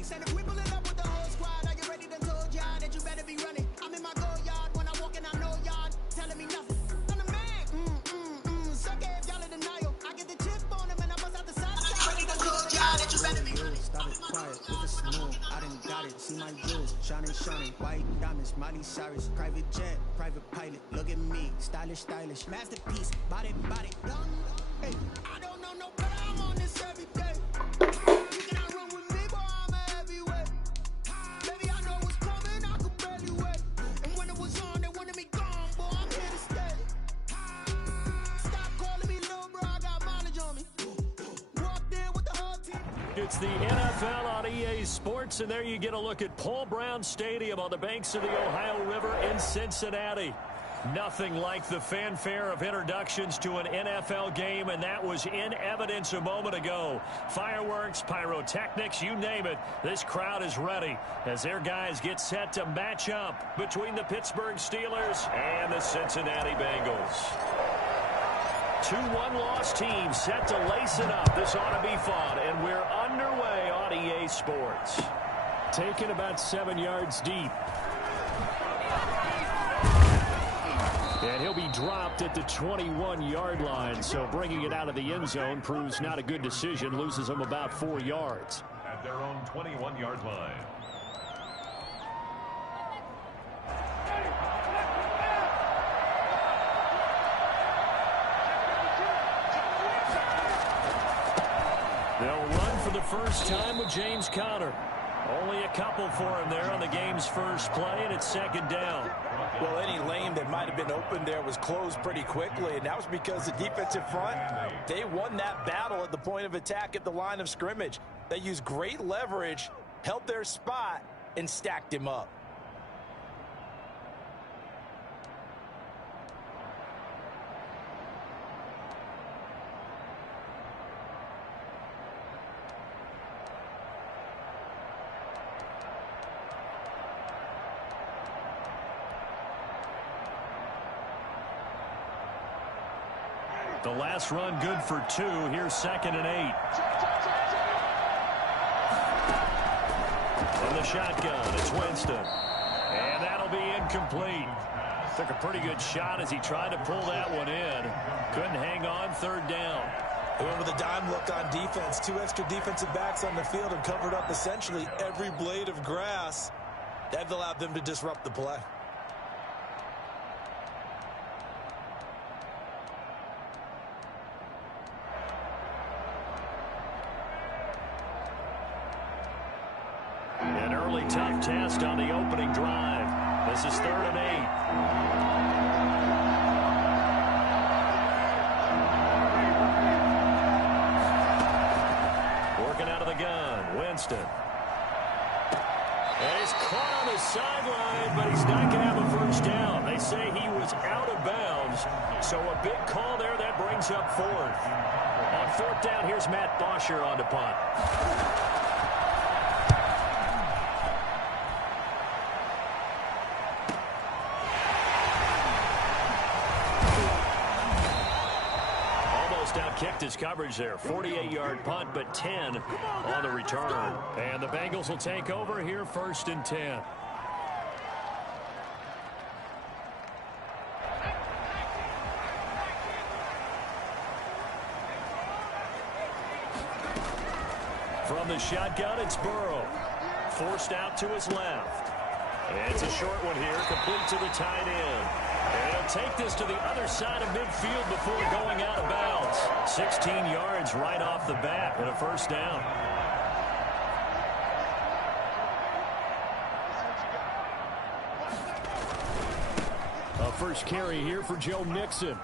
face. And if we pulling up with the whole squad, are you ready to told y'all that you better be running? I'm in my go yard when I walk in, I know y'all telling me nothing. I'm the man. Suck it if y'all in denial. I get the chip on them and I bust out the side. Ready to told y'all that you better be running. Started quiet with the snow. I done got it. See my jewels shining, shining. White diamonds, Miley Cyrus. Private jet, private pilot. Look at me, stylish, stylish. Masterpiece, body, body. Hey, I don't know no better. I'm on this every day. You cannot run with me, boy. I'm a heavyweight. Baby, I know what's coming. I could barely wait. And when it was on, they wanted me gone, boy. I'm here to stay. Stop calling me little bro. I got mileage on me. Walked in with the whole team. It's the NFL on EA Sports, and there you get a look at Paul Brown Stadium on the banks of the Ohio River in Cincinnati. Nothing like the fanfare of introductions to an NFL game, and that was in evidence a moment ago. Fireworks, pyrotechnics, you name it. This crowd is ready as their guys get set to match up between the Pittsburgh Steelers and the Cincinnati Bengals. Two one-loss teams set to lace it up. This ought to be fun, and we're underway on EA Sports. Taken about 7 yards deep. And he'll be dropped at the 21-yard line, so bringing it out of the end zone proves not a good decision, loses him about 4 yards. At their own 21-yard line. They'll run for the first time with James Conner. Only a couple for him there on the game's first play, and it's second down. Well, any lane that might have been open there was closed pretty quickly, and that was because the defensive front, they won that battle at the point of attack at the line of scrimmage. They used great leverage, held their spot, and stacked him up. The last run good for 2. Here's 2nd and 8. From the shotgun, it's Winston. And that'll be incomplete. Took a pretty good shot as he tried to pull that one in. Couldn't hang on, 3rd down. They went with a dime look on defense. 2 extra defensive backs on the field and covered up essentially every blade of grass. That allowed them to disrupt the play. An early tough test on the opening drive. This is 3rd and 8. Working out of the gun, Winston. And he's caught on the sideline, but he's not going to have a first down. They say he was out of bounds, so a big call there that brings up 4th. On 4th down, here's Matt Bosher on the punt. Kicked his coverage there. 48-yard punt, but 10 on the return. And the Bengals will take over here, 1st and 10. From the shotgun, it's Burrow. Forced out to his left. And it's a short one here, complete to the tight end. And he'll take this to the other side of midfield before going out of bounds. 16 yards right off the bat and a first down. A first carry here for Joe Mixon.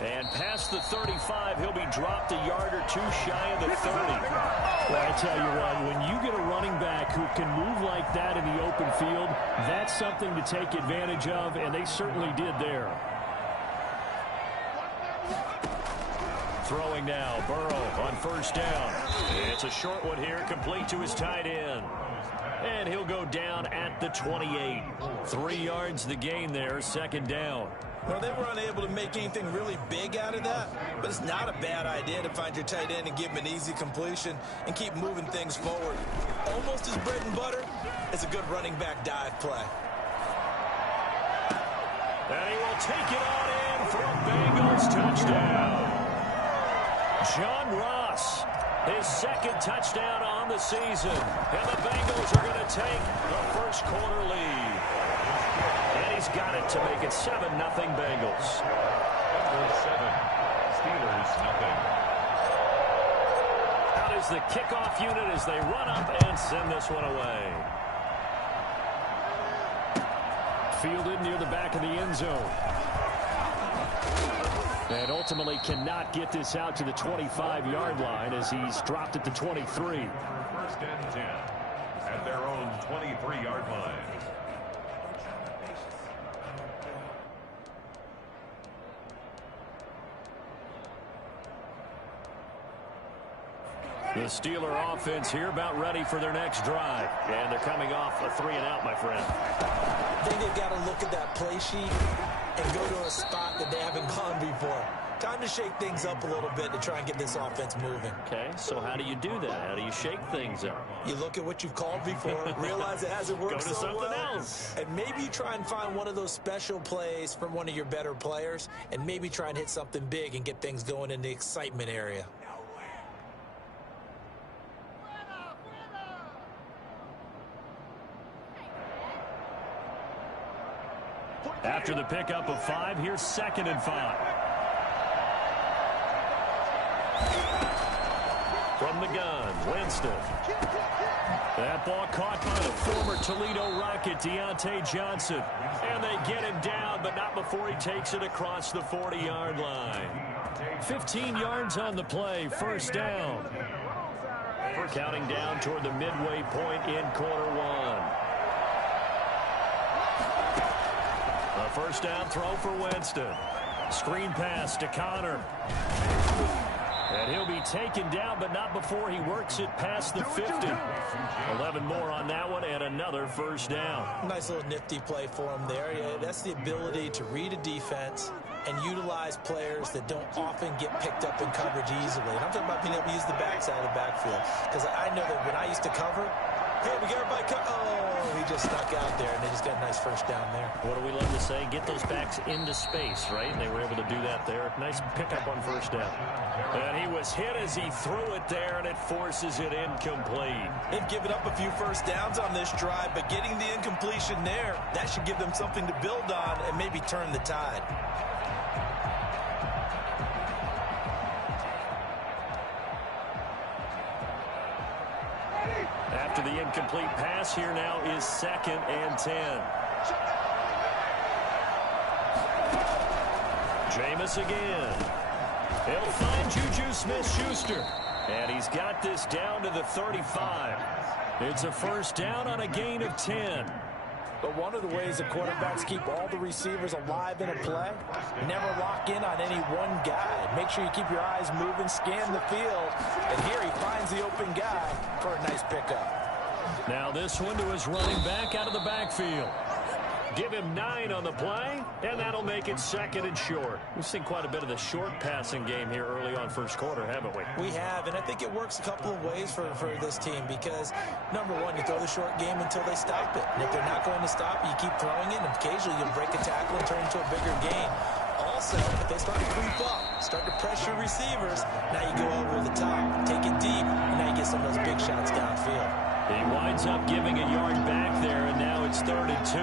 And past the 35, he'll be dropped a yard or 2 shy of the 30. Well, I tell you what, when you get a running back who can move like that in the open field, that's something to take advantage of, and they certainly did there. Throwing now, Burrow on first down. It's a short one here, complete to his tight end. And he'll go down at the 28. 3 yards the gain there, second down. Well, they were unable to make anything really big out of that, but it's not a bad idea to find your tight end and give him an easy completion and keep moving things forward. Almost as bread and butter as a good running back dive play. And he will take it on in for a Bengals touchdown. John Ross, his second touchdown on the season. And the Bengals are going to take the first quarter lead. And he's got it to make it 7-0 Bengals. 7, Steelers nothing. Out is the kickoff unit as they run up and send this one away. Fielded near the back of the end zone. And ultimately cannot get this out to the 25-yard line as he's dropped at the 23. First and 10 at their own 23-yard line. The Steeler offense here about ready for their next drive. And they're coming off a 3-and-out, my friend. I think they've got to look at that play sheet and go to a spot that they haven't gone before. Time to shake things up a little bit to try and get this offense moving. Okay, so how do you do that? How do you shake things up? You look at what you've called before, realize it hasn't worked Go to so something well, else. and maybe you try and find one of those special plays from one of your better players, and maybe try and hit something big and get things going in the excitement area. After the pickup of 5, here's 2nd and 5. From the gun, Winston. That ball caught by the former Toledo Rocket, Deontay Johnson. And they get him down, but not before he takes it across the 40-yard line. 15 yards on the play, first down. We're counting down toward the midway point in quarter one. A first down throw for Winston. Screen pass to Connor. And he'll be taken down, but not before he works it past the 50. 11 more on that one, and another first down. Nice little nifty play for him there. Yeah, that's the ability to read a defense and utilize players that don't often get picked up in coverage easily. And I'm talking about being able to use the backside of the backfield. Because I know that when I used to cover, hey, we got everybody cut. Oh, he just snuck out there, and they just got a nice first down there. What do we love to say? Get those backs into space, right? And they were able to do that there. Nice pickup on first down. And he was hit as he threw it there, and it forces it incomplete. They've given up a few first downs on this drive, but getting the incompletion there, that should give them something to build on and maybe turn the tide. After the incomplete pass, here now is 2nd and 10. Jameis again. He'll find Juju Smith-Schuster. And he's got this down to the 35. It's a first down on a gain of 10. But one of the ways that quarterbacks keep all the receivers alive in a play, never lock in on any one guy. Make sure you keep your eyes moving, scan the field, and here he finds the open guy for a nice pickup. Now this one to his running back out of the backfield. Give him 9 on the play, and that'll make it 2nd and short. We've seen quite a bit of the short passing game here early on first quarter, haven't we? We have, and I think it works a couple of ways for this team because, number one, you throw the short game until they stop it. And if they're not going to stop it, you keep throwing it, and occasionally you'll break a tackle and turn into a bigger gain. Also, if they start to creep up, start to pressure receivers, now you go over the top, take it deep, and now you get some of those big shots downfield. He winds up giving a yard back there, and now it's 3rd and 2.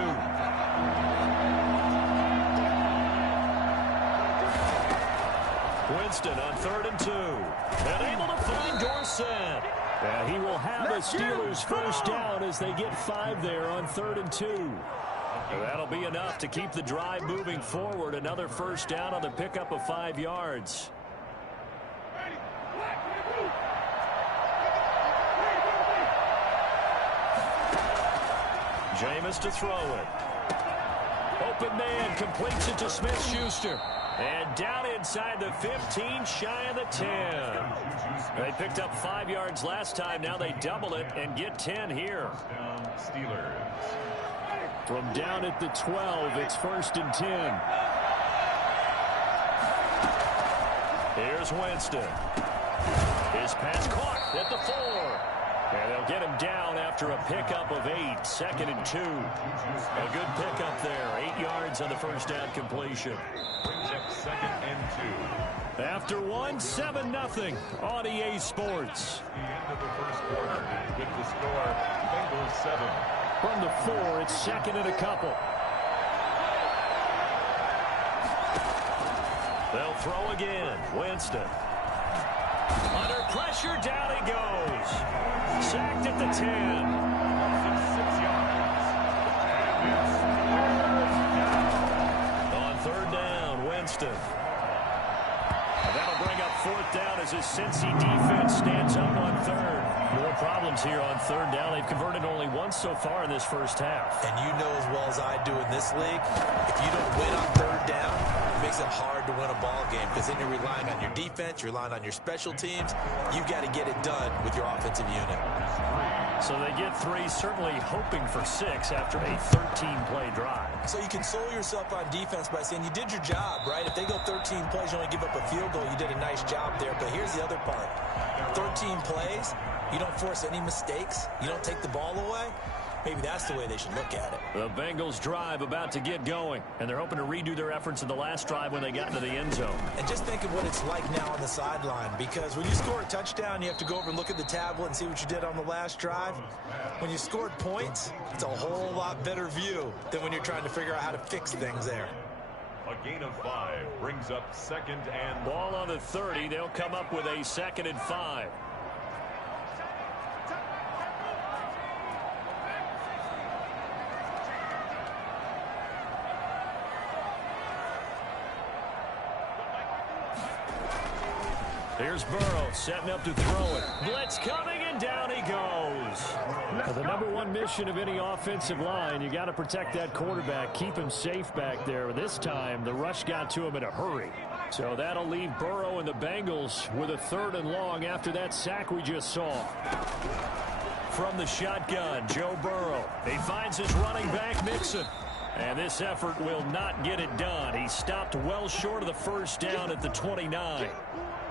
Winston on 3rd and 2. And able to find Dorsett. And he will have a Steelers first down as they get 5 there on 3rd and 2. And that'll be enough to keep the drive moving forward. Another first down on the pickup of 5 yards. Jameis to throw it. Open man completes it to Smith-Schuster. And down inside the 15, shy of the 10. They picked up 5 yards last time. Now they double it and get 10 here. Steelers. From down at the 12, it's 1st and 10. Here's Winston. His pass caught at the 4. And they'll get him down after a pickup of 8. 2nd and 2. A good pickup there. 8 yards on the first down completion. Brings up 2nd and 2. After 1, 7-0 on EA Sports. The end of the first quarter with the score, Bengals 7. From the 4, it's 2nd and a couple. They'll throw again. Winston. Under pressure, down he goes. Sacked at the 10. 6 yards. On 3rd down, Winston. And that'll bring up 4th down as his Cincy defense stands up on 3rd. More problems here on 3rd down. They've converted only once so far in this first half. And you know as well as I do in this league, if you don't win on 3rd down, it makes it hard to win a ball game because then you're relying on your defense, you're relying on your special teams. You've got to get it done with your offensive unit. So they get 3, certainly hoping for 6 after a 13-play drive. So you console yourself on defense by saying you did your job, right? If they go 13 plays, you only give up a field goal, you did a nice job there. But here's the other part. 13 plays, you don't force any mistakes, you don't take the ball away. Maybe that's the way they should look at it. The Bengals drive about to get going, and they're hoping to redo their efforts in the last drive when they got into the end zone. And just think of what it's like now on the sideline, because when you score a touchdown, you have to go over and look at the tablet and see what you did on the last drive. When you scored points, it's a whole lot better view than when you're trying to figure out how to fix things there. A gain of 5 brings up 2nd and... Ball on the 30. They'll come up with a 2nd and 5. Here's Burrow setting up to throw it. Blitz coming, and down he goes. The number 1 mission of any offensive line, you got to protect that quarterback, keep him safe back there. This time, the rush got to him in a hurry. So that'll leave Burrow and the Bengals with a 3rd and long after that sack we just saw. From the shotgun, Joe Burrow. He finds his running back, Mixon. And this effort will not get it done. He stopped well short of the first down at the 29.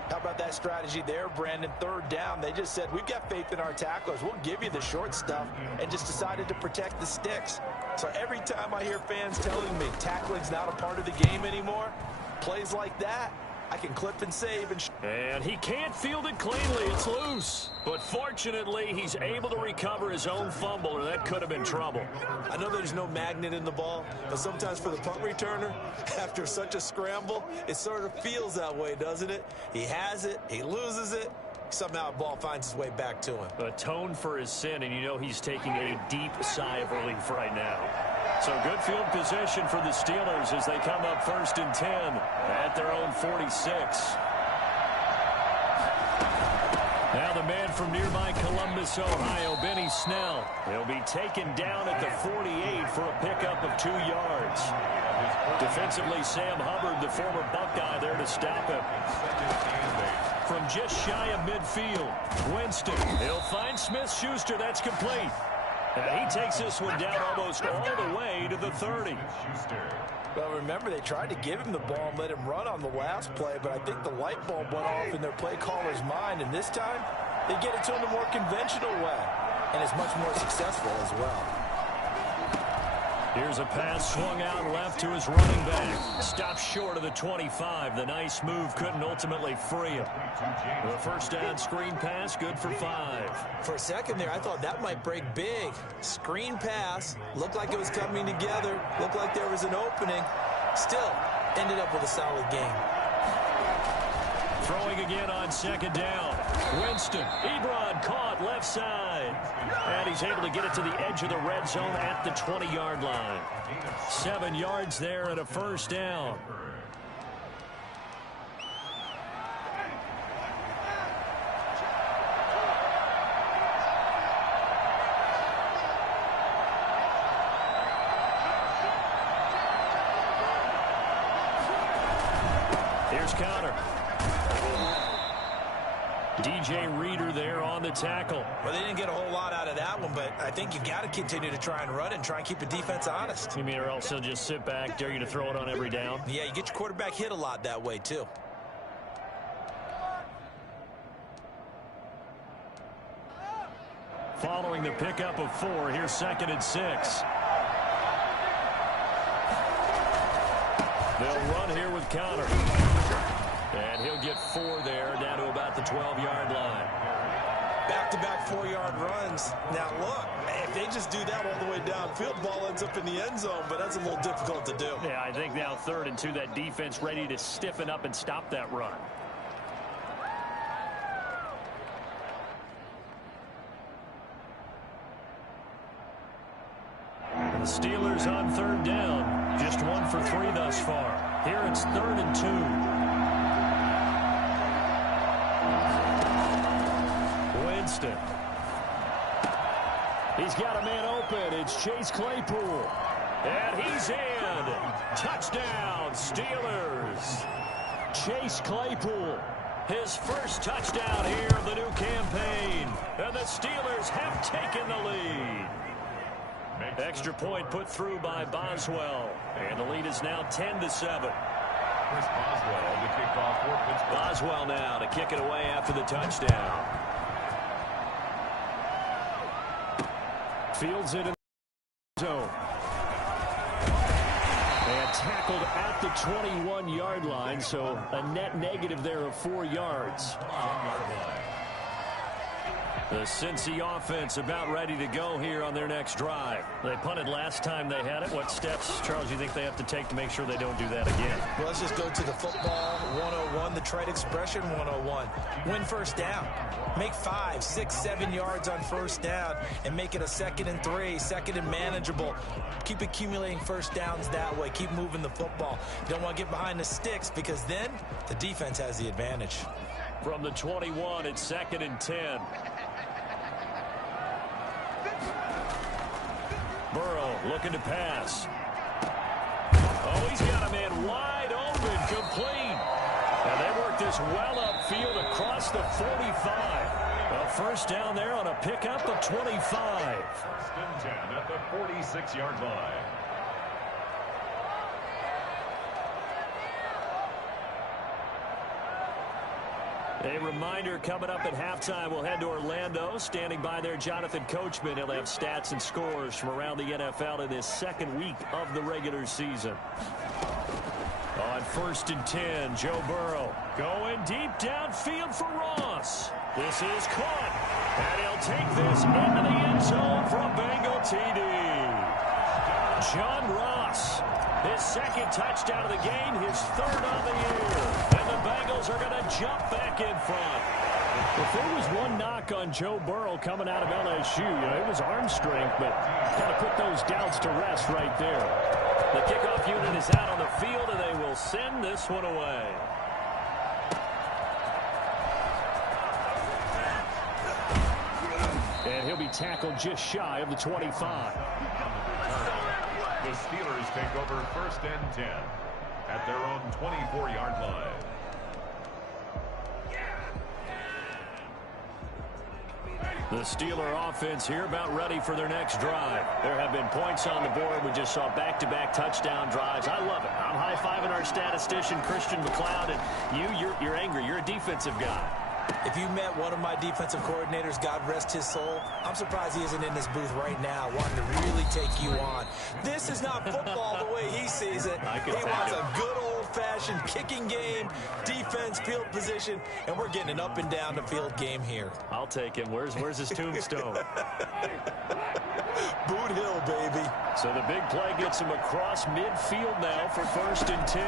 How about that strategy there, Brandon? 3rd down, they just said, we've got faith in our tacklers. We'll give you the short stuff, and just decided to protect the sticks. So every time I hear fans telling me tackling's not a part of the game anymore, plays like that, I can clip and save. And he can't field it cleanly. It's loose. But fortunately, he's able to recover his own fumble, or that could have been trouble. I know there's no magnet in the ball, but sometimes for the punt returner, after such a scramble, it sort of feels that way, doesn't it? He has it, he loses it, somehow the ball finds its way back to him. Atoned for his sin, and you know he's taking a deep sigh of relief right now. So good field position for the Steelers as they come up 1st and 10 at their own 46. Now the man from nearby Columbus, Ohio, Benny Snell. He'll be taken down at the 48 for a pickup of 2 yards. Defensively, Sam Hubbard, the former Buckeye, there to stop him. From just shy of midfield, Winston. He'll find Smith-Schuster. That's complete. And he takes this one down almost all the way to the 30. Well, remember, they tried to give him the ball and let him run on the last play, but I think the light bulb went off in their play caller's mind, and this time they get it to him the more conventional way, and it's much more successful as well. Here's a pass swung out left to his running back. Stopped short of the 25. The nice move couldn't ultimately free him. The first down screen pass, good for 5. For a second there, I thought that might break big. Screen pass, looked like it was coming together, looked like there was an opening. Still, ended up with a solid game. Throwing again on 2nd down. Winston, Ebron caught left side. And he's able to get it to the edge of the red zone at the 20-yard line. 7 yards there and a first down. Here's Connor. DJ Reader there on the tackle. Well, they didn't get a whole lot out of that one, but I think you got to continue to try and run and try and keep the defense honest. You mean, or else he'll just sit back, dare you to throw it on every down? Yeah, you get your quarterback hit a lot that way, too. following the pickup of 4. Here's 2nd and 6. They'll run here with Connor. And he'll get 4 there, down to about the 12-yard line. Back-to-back 4-yard runs. Now, look, if they just do that all the way downfield, ball ends up in the end zone, but that's a little difficult to do. Yeah, I think now 3rd and 2, that defense ready to stiffen up and stop that run. The Steelers on 3rd down. Just 1 for 3 thus far. Here it's 3rd and 2. Winston. He's got a man open. It's Chase Claypool. And he's in. Touchdown, Steelers. Chase Claypool. His first touchdown here of the new campaign. And the Steelers have taken the lead. Extra point put through by Boswell. And the lead is now 10-7. Chris Boswell to kick off for Pittsburgh. Boswell now to kick it away after the touchdown. Fields it in the zone. And tackled at the 21-yard line, so a net negative there of 4 yards. The Cincy offense about ready to go here on their next drive. They punted last time they had it. What steps, Charles, you think they have to take to make sure they don't do that again? Well, let's just go to the football 101, the trade expression 101. Win first down. Make 5, 6, 7 yards on first down and make it a 2nd and 3, 2nd and manageable. Keep accumulating first downs that way. Keep moving the football. You don't want to get behind the sticks because then the defense has the advantage. From the 21, it's 2nd and 10. Burrow looking to pass. Oh, he's got a man wide open, complete. And they work this well upfield across the 45. A first down there on a pickup of 25. 1st and 10 at the 46-yard line. A reminder, coming up at halftime, we'll head to Orlando. Standing by there, Jonathan Coachman. He'll have stats and scores from around the NFL in his 2nd week of the regular season. On 1st and 10, Joe Burrow going deep downfield for Ross. This is caught, and he'll take this into the end zone for a Bengal TD. John Ross, his 2nd touchdown of the game, his 3rd on the year. And the Bengals are going to jump back in front. If there was one knock on Joe Burrow coming out of LSU, it was arm strength, but got to put those doubts to rest right there. The kickoff unit is out on the field, and they will send this one away. And he'll be tackled just shy of the 25. The Steelers take over 1st and 10 at their own 24-yard line. The Steeler offense here about ready for their next drive. There have been points on the board. We just saw back-to-back touchdown drives. I love it. I'm high-fiving our statistician, Christian McLeod, and you're angry. You're a defensive guy. If you met one of my defensive coordinators, God rest his soul, I'm surprised he isn't in this booth right now wanting to really take you on. This is not football the way he sees it. He wants a good old-fashioned kicking game, defense, field position, and we're getting an up and down the field game here. I'll take him. Where's his tombstone? Boot Hill, baby. So the big play gets him across midfield now for 1st and 10.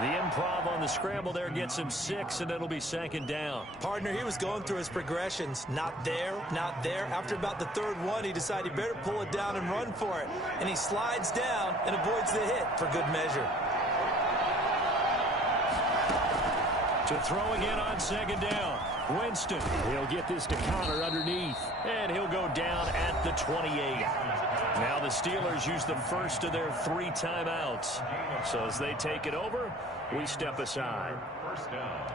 The improv on the scramble there gets him 6, and it'll be 2nd down. Partner, he was going through his progressions. Not there, not there. After about the 3rd one, he decided he better pull it down and run for it. And he slides down and avoids the hit for good measure. To throw again on 2nd down. Winston, he'll get this to Connor underneath, and he'll go down at the 28. Now the Steelers use the first of their 3 timeouts. So as they take it over, we step aside. 1st down.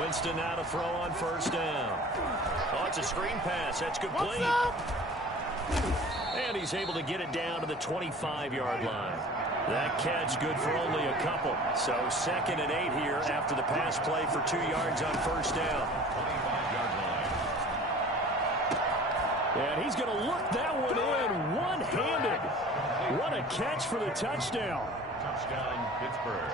Winston now to throw on first down. Oh, it's a screen pass. That's complete. And he's able to get it down to the 25-yard line. That catch good for only a couple. So 2nd and 8 here after the pass play for 2 yards on first down. 25-yard line. And he's going to look that one in one-handed. What a catch for the touchdown. Touchdown, Pittsburgh.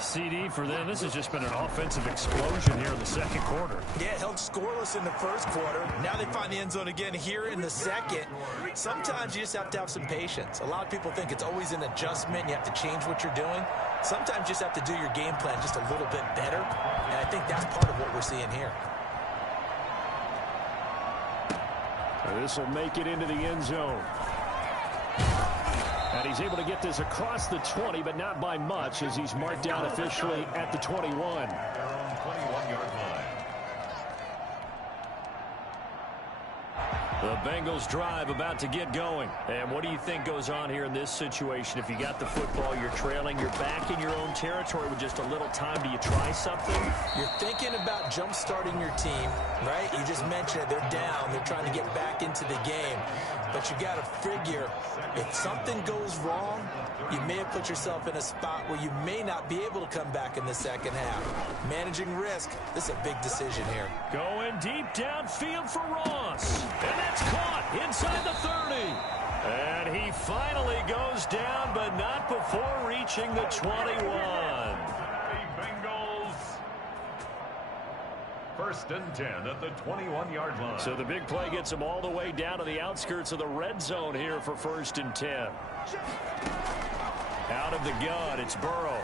CD for them. This has just been an offensive explosion here in the second quarter. Yeah, held scoreless in the first quarter. Now they find the end zone again here in the second. Sometimes you just have to have some patience. A lot of people think it's always an adjustment. You have to change what you're doing. Sometimes you just have to do your game plan just a little bit better. And I think that's part of what we're seeing here. This will make it into the end zone. And he's able to get this across the 20, but not by much, as he's marked down officially at the 21. Their own 21-yard line. The Bengals drive about to get going. And what do you think goes on here in this situation? If you got the football, you're trailing, you're back in your own territory with just a little time. Do you try something? You're thinking about jump-starting your team, right? You just mentioned it. They're down. They're trying to get back into the game. But you got to figure, if something goes wrong, you may have put yourself in a spot where you may not be able to come back in the second half. Managing risk, this is a big decision here. Going deep downfield for Ross. And that's caught inside the 30. And he finally goes down, but not before reaching the 21. Bengals. 1st and 10 at the 21-yard line. So the big play gets him all the way down to the outskirts of the red zone here for 1st and 10. Out of the gun, it's Burrow.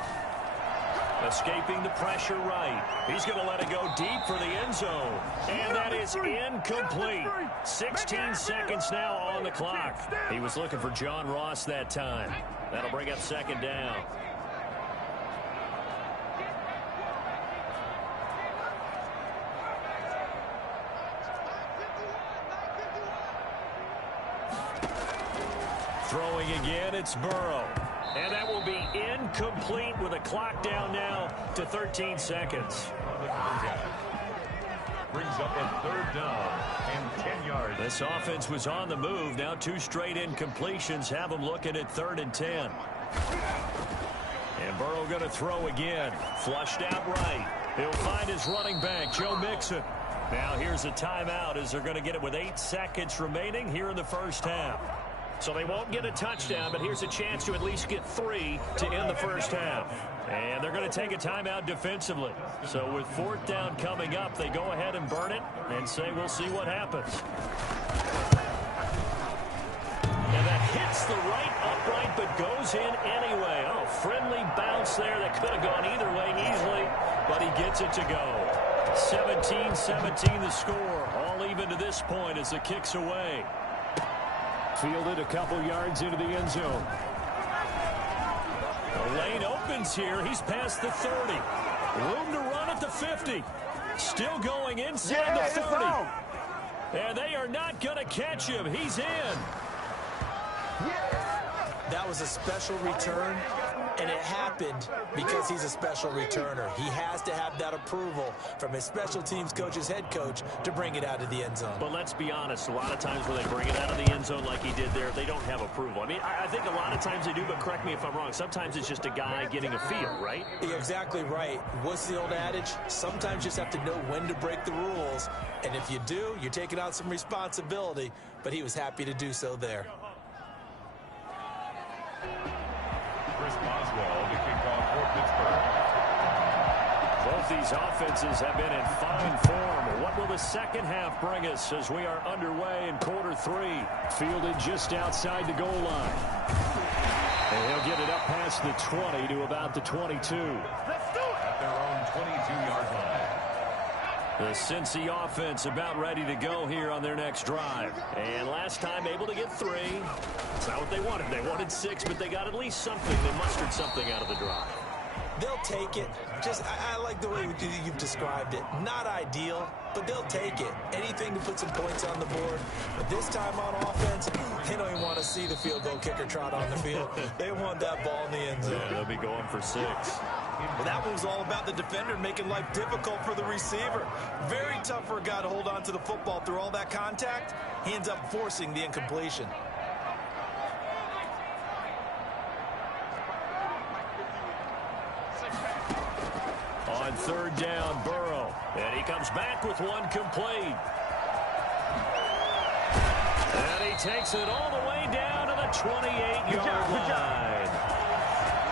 Escaping the pressure right. He's going to let it go deep for the end zone. And that is incomplete. 16 seconds now on the clock. He was looking for John Ross that time. That'll bring up 2nd down. Throwing again, it's Burrow. And that will be incomplete with a clock down now to 13 seconds. Brings up a 3rd down and 10 yards. This offense was on the move. Now 2 straight incompletions have them looking at 3rd and 10. And Burrow going to throw again. Flushed out right. He'll find his running back, Joe Mixon. Now here's a timeout as they're going to get it with 8 seconds remaining here in the first half. So they won't get a touchdown, but here's a chance to at least get 3 to end the first half. And they're going to take a timeout defensively. So with 4th down coming up, they go ahead and burn it and say we'll see what happens. And that hits the right upright but goes in anyway. Oh, friendly bounce there that could have gone either way easily, but he gets it to go. 17-17 the score. All even to this point as the kick's away. Fielded a couple yards into the end zone. The lane opens here. He's past the 30. Room to run at the 50. Still going inside the 30. And they are not going to catch him. He's in. That was a special return, and it happened because he's a special returner. He has to have that approval from his special teams coach's head coach to bring it out of the end zone. But let's be honest, a lot of times when they bring it out of the end zone like he did there, they don't have approval. I mean, I think a lot of times they do, but correct me if I'm wrong. Sometimes it's just a guy getting a feel, right? You're exactly right. What's the old adage? Sometimes you just have to know when to break the rules, and if you do, you're taking on some responsibility, but he was happy to do so there. Chris Boswell to kick off for Pittsburgh. Both these offenses have been in fine form. What will the second half bring us as we are underway in quarter 3? Fielded just outside the goal line. And he'll get it up past the 20 to about the 22. Let's do it! At their own 22-yard line. The Cincy offense about ready to go here on their next drive. And last time able to get 3. It's not what they wanted. They wanted 6, but they got at least something. They mustered something out of the drive. They'll take it. Just, I like the way you've described it. Not ideal, but they'll take it. Anything to put some points on the board. But this time on offense, they don't even want to see the field goal kicker trot on the field. They want that ball in the end zone. Yeah, they'll be going for 6. Well, that one was all about the defender making life difficult for the receiver. Very tough for a guy to hold on to the football through all that contact. He ends up forcing the incompletion. On third down, Burrow. And he comes back with one complete. And he takes it all the way down to the 28-yard line.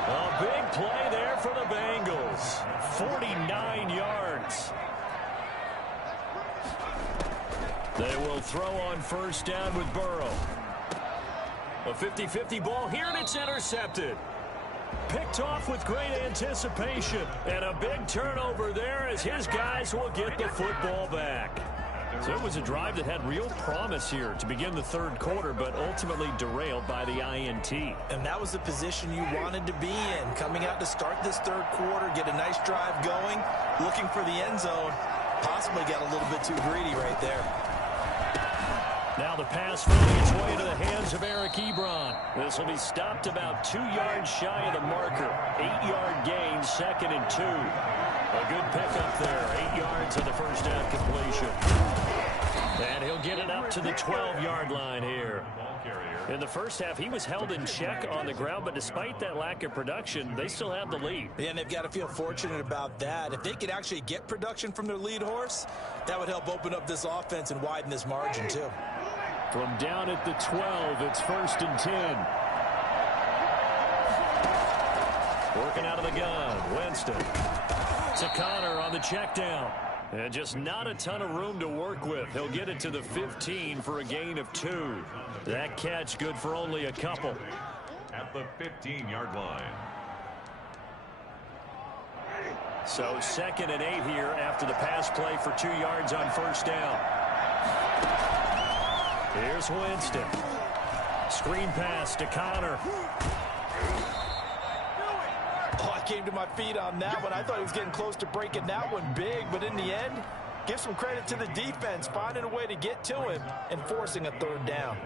A big play there for the Bengals. 49 yards. They will throw on first down with Burrow. A 50-50 ball here, and it's intercepted. Picked off with great anticipation. And a big turnover there as his guys will get the football back. So it was a drive that had real promise here to begin the third quarter, but ultimately derailed by the INT. And that was the position you wanted to be in. Coming out to start this third quarter, get a nice drive going, looking for the end zone. Possibly got a little bit too greedy right there. Now the pass finding its way into the hands of Eric Ebron. This will be stopped about 2 yards shy of the marker. 8-yard gain, 2nd and 2. A good pickup there. 8 yards on the first down completion. And he'll get it up to the 12-yard line here. In the first half, he was held in check on the ground, but despite that lack of production, they still have the lead. Yeah, and they've got to feel fortunate about that. If they could actually get production from their lead horse, that would help open up this offense and widen this margin, too. From down at the 12, it's 1st and 10. Working out of the gun, Winston. To Connor on the check down. And just not a ton of room to work with. He'll get it to the 15 for a gain of 2. That catch good for only a couple. At the 15-yard line. So 2nd and 8 here after the pass play for 2 yards on first down. Here's Winston. Screen pass to Connor. Oh, I came to my feet on that one. I thought he was getting close to breaking that one big, but in the end, give some credit to the defense, finding a way to get to him and forcing a third down.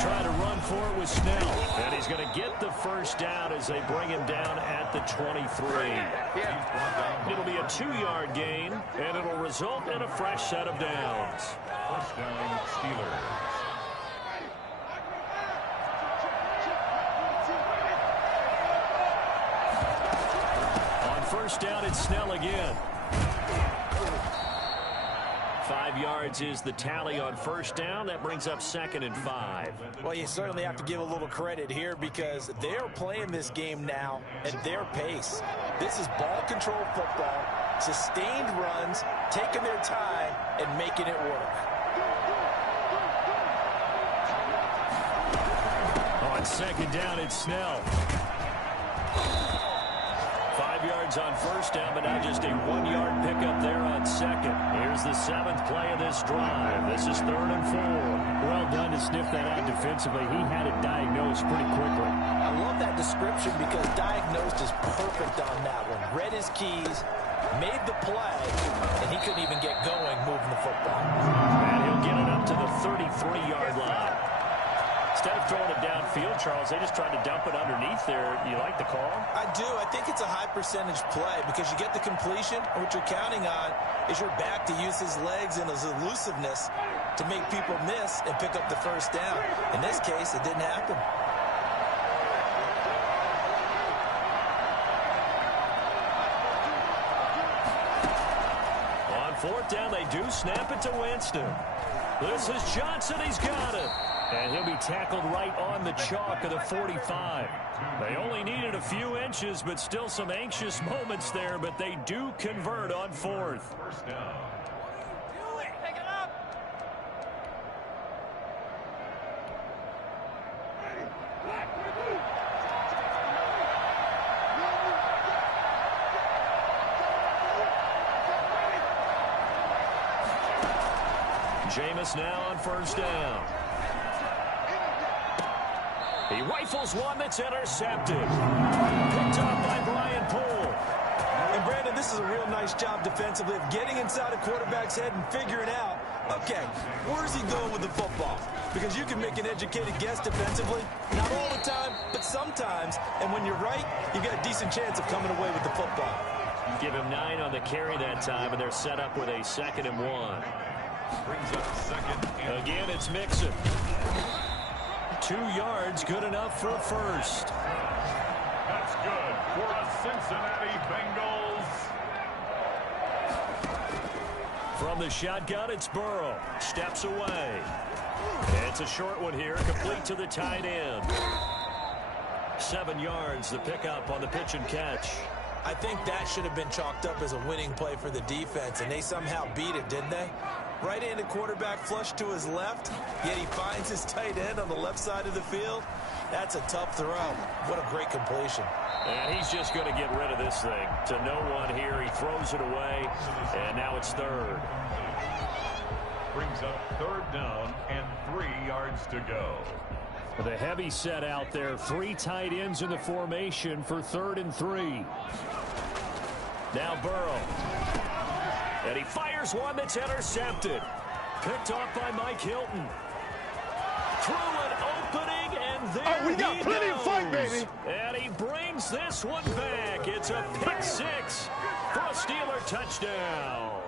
Try to run for it with Snell. And he's going to get the first down as they bring him down at the 23. It'll be a 2-yard gain, and it'll result in a fresh set of downs. First down, Steelers. First down, it's Snell again. 5 yards is the tally on first down. That brings up 2nd and 5. Well, you certainly have to give a little credit here because they're playing this game now at their pace. This is ball control football, sustained runs, taking their time, and making it work. On 2nd down, it's Snell. 5 yards on first down, but now just a 1-yard pickup there on 2nd. Here's the 7th play of this drive. This is 3rd and 4. Well done to sniff that out defensively. He had it diagnosed pretty quickly. I love that description because diagnosed is perfect on that one. Read his keys, made the play, and he couldn't even get going moving the football. And he'll get it up to the 33-yard line. Instead of throwing it downfield, Charles, they just tried to dump it underneath there. You like the call? I do. I think it's a high percentage play because you get the completion, and what you're counting on is your back to use his legs and his elusiveness to make people miss and pick up the first down. In this case, it didn't happen. On 4th down, they do snap it to Winston. This is Johnson. He's got it. And he'll be tackled right on the chalk of the 45. They only needed a few inches, but still some anxious moments there, but they do convert on 4th. First down. Pick it up. Jameis now on first down. He rifles one that's intercepted. Picked up by Brian Poole. And Brandon, this is a real nice job defensively of getting inside a quarterback's head and figuring out Okay, where's he going with the football? Because you can make an educated guess defensively. Not all the time, but sometimes. And when you're right, you've got a decent chance of coming away with the football. Give him 9 on the carry that time, and they're set up with a 2nd and 1. Brings up 2nd and Again, it's Mixon. 2 yards, good enough for a first. that's good for a Cincinnati Bengals. From the shotgun, it's Burrow. Steps away. It's a short one here, complete to the tight end. 7 yards, the pickup on the pitch and catch. I think that should have been chalked up as a winning play for the defense, and they somehow beat it, didn't they? Right-handed quarterback flush to his left, yet he finds his tight end on the left side of the field. That's a tough throw. What a great completion. And he's just going to get rid of this thing. To no one here, he throws it away, and now it's 3rd. Brings up 3rd down and 3 yards to go. The heavy set out there. 3 tight ends in the formation for 3rd and 3. Now Burrow. And he fires one that's intercepted. Picked off by Mike Hilton. Through an opening, and there we got plenty of fight, baby. And he brings this one back. It's a pick 6 for a Steeler touchdown.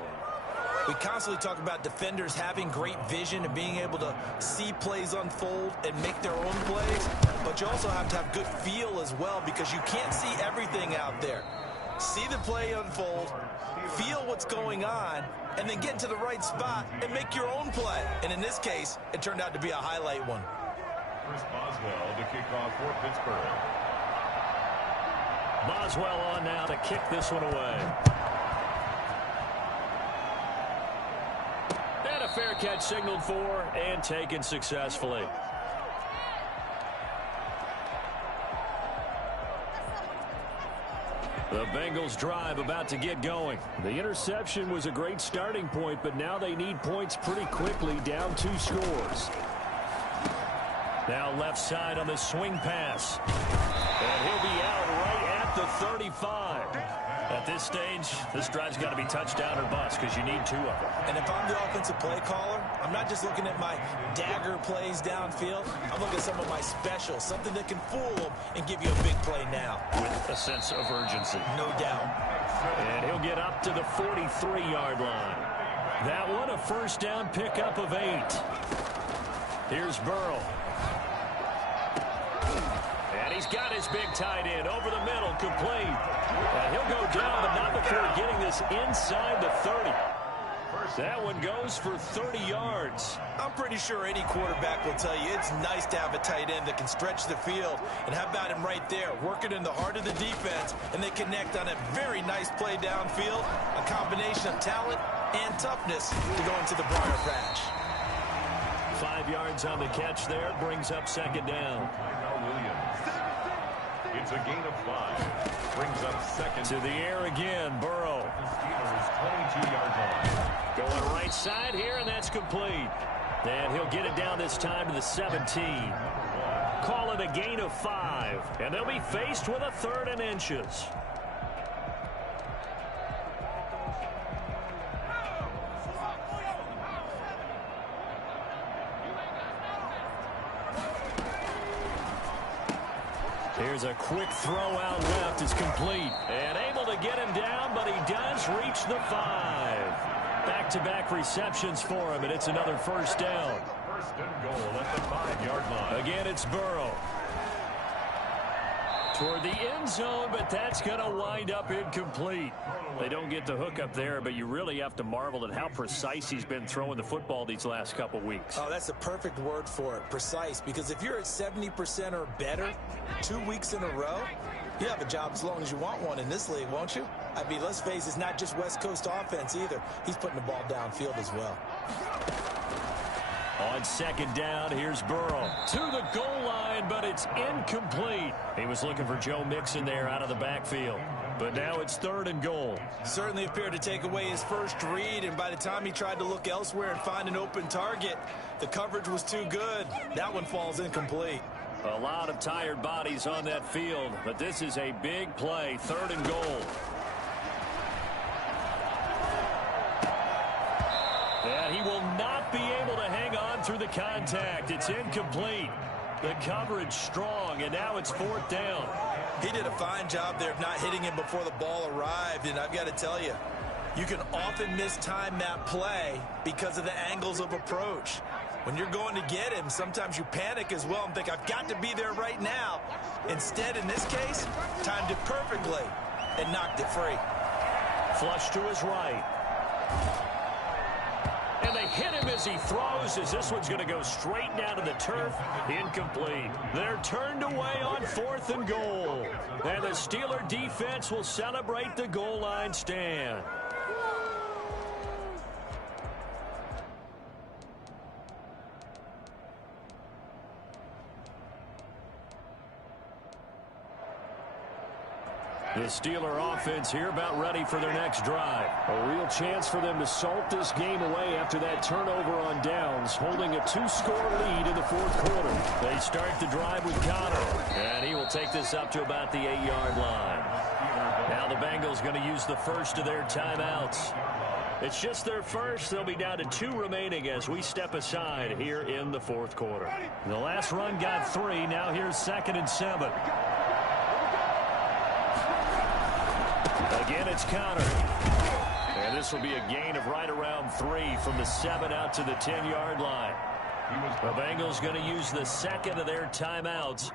We constantly talk about defenders having great vision and being able to see plays unfold and make their own plays, but you also have to have good feel as well because you can't see everything out there. See the play unfold, feel what's going on, and then get into the right spot and make your own play. And in this case, it turned out to be a highlight one. Chris Boswell to kick off for Pittsburgh. Boswell on now to kick this one away. And a fair catch signaled for and taken successfully. The Bengals drive about to get going. The interception was a great starting point, but now they need points pretty quickly, down 2 scores. Now left side on the swing pass. And he'll be out right at the 35. At this stage, this drive's got to be touchdown or bust because you need 2 of them. And if I'm the offensive play caller, I'm not just looking at my dagger plays downfield. I'm looking at some of my specials, something that can fool them and give you a big play now. With a sense of urgency. No doubt. And he'll get up to the 43-yard line. That one a first down pickup of 8. Here's Burrow. And he's got his big tight end over the middle, complete. And he'll go down, but not before getting this inside the 30. That one goes for 30 yards. I'm pretty sure any quarterback will tell you it's nice to have a tight end that can stretch the field. And how about him right there, working in the heart of the defense, and they connect on a very nice play downfield, a combination of talent and toughness to go into the briar patch. 5 yards on the catch there, brings up 2nd down. It's a gain of 5. Brings up 2nd. To the air again, Burrow. The Steelers 22-yard line. Going right side here, and that's complete. And he'll get it down this time to the 17. Call it a gain of 5. And they'll be faced with a 3rd and inches. Here's a quick throw out left. It's complete. And able to get him down, but he does reach the 5. Back-to-back receptions for him, and it's another first down. First and goal at the 5-yard line. Again, it's Burrow. Toward the end zone, but that's going to wind up incomplete. They don't get the hook up there, but you really have to marvel at how precise he's been throwing the football these last couple weeks. Oh, that's the perfect word for it, precise, because if you're at 70% or better 2 weeks in a row, you have a job as long as you want one in this league, won't you? I mean, let's face it, it's not just West Coast offense either. He's putting the ball downfield as well. On 2nd down, here's Burrow to the goal line, but it's incomplete. He was looking for Joe Mixon there out of the backfield. But now it's 3rd and goal. Certainly appeared to take away his first read, and by the time he tried to look elsewhere and find an open target, the coverage was too good. That one falls incomplete. A lot of tired bodies on that field, but this is a big play, 3rd and goal. And he will not be able to hang on through the contact. It's incomplete. The coverage strong, and now it's 4th down. He did a fine job there of not hitting him before the ball arrived, and I've got to tell you, you can often mistime that play because of the angles of approach. When you're going to get him, sometimes you panic as well and think, I've got to be there right now. Instead, in this case, timed it perfectly and knocked it free. Flush to his right. And they hit him as he throws, as this one's going to go straight down to the turf. Incomplete. They're turned away on 4th and goal. And the Steeler defense will celebrate the goal line stand. The Steeler offense here about ready for their next drive. A real chance for them to salt this game away after that turnover on downs, holding a 2-score lead in the 4th quarter. They start the drive with Connor, and he will take this up to about the 8-yard line. Now the Bengals going to use the first of their timeouts. It's just their first. They'll be down to 2 remaining as we step aside here in the 4th quarter. The last run got 3. Now here's 2nd and 7. Again, it's Connor. And this will be a gain of right around 3 from the 7 out to the 10-yard line. The Bengals going to use the second of their timeouts.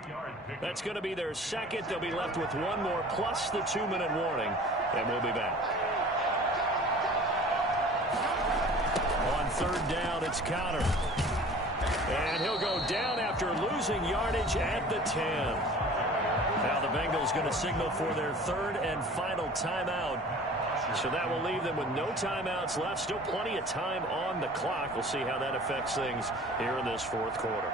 That's going to be their second. They'll be left with 1 more plus the 2-minute warning. And we'll be back. On 3rd down, it's Connor. And he'll go down after losing yardage at the 10. Now the Bengals going to signal for their 3rd and final timeout. So that will leave them with no timeouts left. Still plenty of time on the clock. We'll see how that affects things here in this 4th quarter.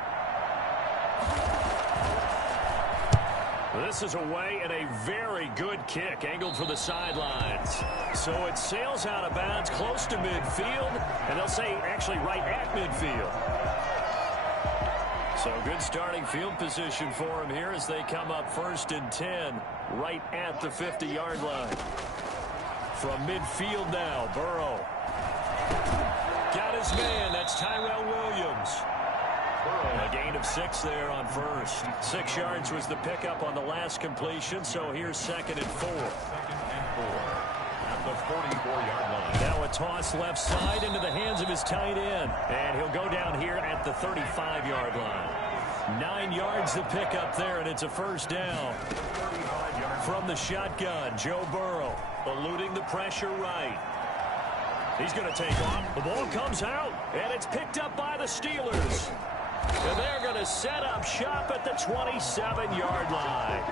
This is away and a very good kick angled for the sidelines. So it sails out of bounds close to midfield. And they'll say actually right at midfield. So good starting field position for him here as they come up 1st and 10 right at the 50-yard line. From midfield now, Burrow. Got his man. That's Tyrell Williams. A gain of 6 there on 1st. 6 yards was the pickup on the last completion, so here's 2nd and 4. At the 44-yard line. Now a toss left side into the hands of his tight end. And he'll go down here at the 35-yard line. 9 yards the pickup there, and it's a 1st down. From the shotgun, Joe Burrow eluding the pressure right. He's going to take off. The ball comes out, and it's picked up by the Steelers. And they're going to set up shop at the 27-yard line.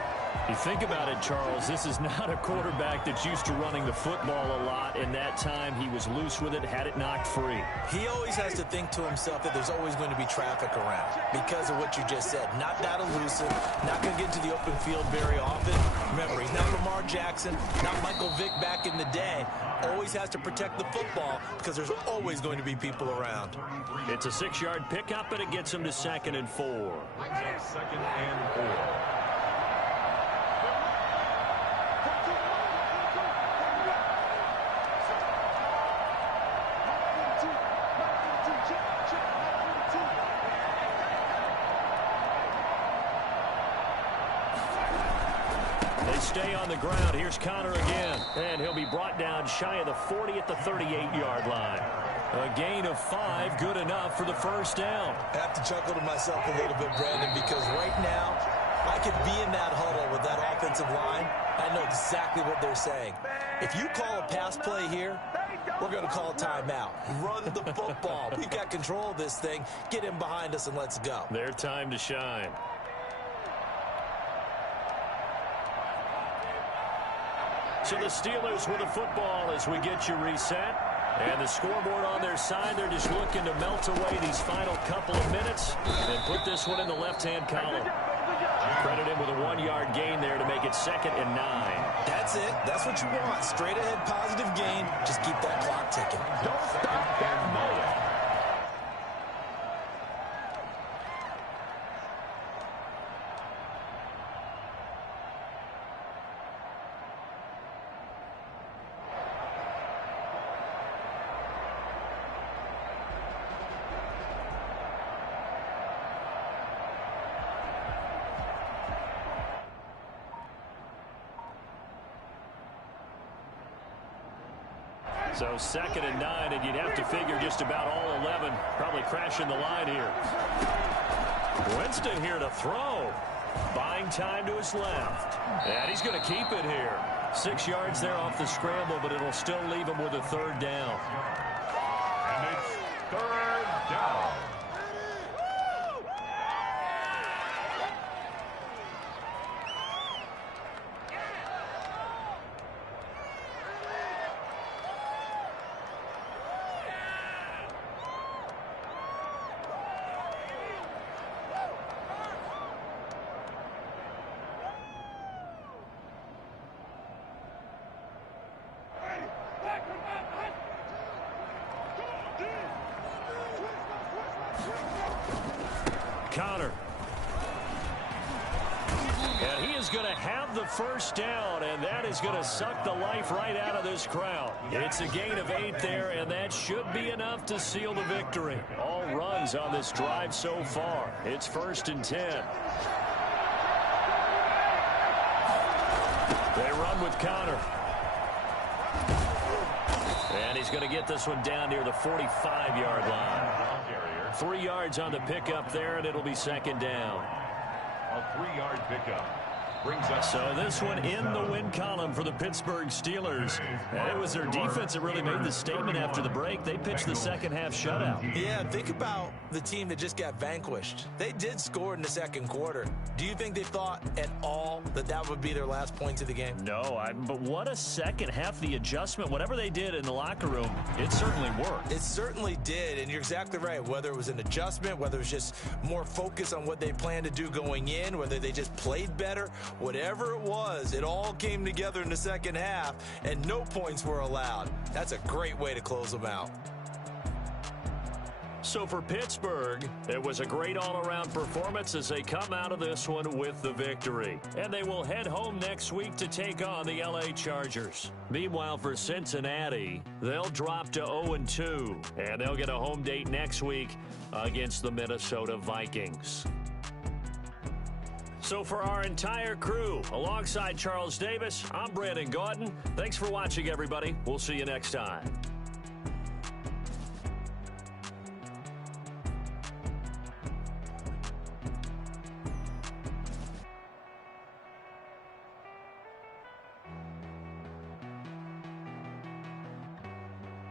You think about it, Charles, this is not a quarterback that's used to running the football a lot, and that time he was loose with it, had it knocked free. He always has to think to himself that there's always going to be traffic around because of what you just said. Not that elusive, not going to get into the open field very often. Remember, he's not Lamar Jackson, not Michael Vick back in the day. Always has to protect the football because there's always going to be people around. It's a 6-yard pickup, and it gets him to 2nd and 4. 2nd and 4. Stay on the ground. Here's Connor again. And he'll be brought down shy of the 40 at the 38-yard line. A gain of 5, good enough for the 1st down. I have to chuckle to myself a little bit, Brandon, because right now I could be in that huddle with that offensive line. I know exactly what they're saying. If you call a pass play here, we're going to call a timeout. Run the football. We've got control of this thing. Get him behind us and let's go. Their time to shine. So the Steelers with the football as we get you reset. And the scoreboard on their side, they're just looking to melt away these final couple of minutes and put this one in the left-hand column. Credit him with a 1-yard gain there to make it 2nd and 9. That's it. That's what you want. Straight ahead positive gain. Just keep that clock ticking. Don't stop and mow it. So 2nd and 9, and you'd have to figure just about all 11 probably crashing the line here. Winston here to throw. Buying time to his left. And he's going to keep it here. 6 yards there off the scramble, but it'll still leave him with a 3rd down. And it's 3rd down. Connor. And he is going to have the 1st down, and that is going to suck the life right out of this crowd. It's a gain of 8 there, and that should be enough to seal the victory. All runs on this drive so far. It's 1st and 10. They run with Connor. And he's going to get this one down near the 45-yard line. 3 yards on the pickup there, and it'll be 2nd down. A 3-yard pickup brings us. So this one in the win column for the Pittsburgh Steelers. And it was their defense that really made the statement after the break. They pitched the second-half shutout. Yeah, think about the team that just got vanquished. They did score in the 2nd quarter. Do you think they thought at all that that would be their last points of the game? No, but what a second half. The adjustment, whatever they did in the locker room, it certainly worked. It certainly did, and you're exactly right. Whether it was an adjustment, whether it was just more focus on what they planned to do going in, whether they just played better, whatever it was, it all came together in the 2nd half, and no points were allowed. That's a great way to close them out. So for Pittsburgh, it was a great all-around performance as they come out of this one with the victory. And they will head home next week to take on the LA Chargers. Meanwhile, for Cincinnati, they'll drop to 0-2, and they'll get a home date next week against the Minnesota Vikings. So for our entire crew, alongside Charles Davis, I'm Brandon Gaudin. Thanks for watching, everybody. We'll see you next time.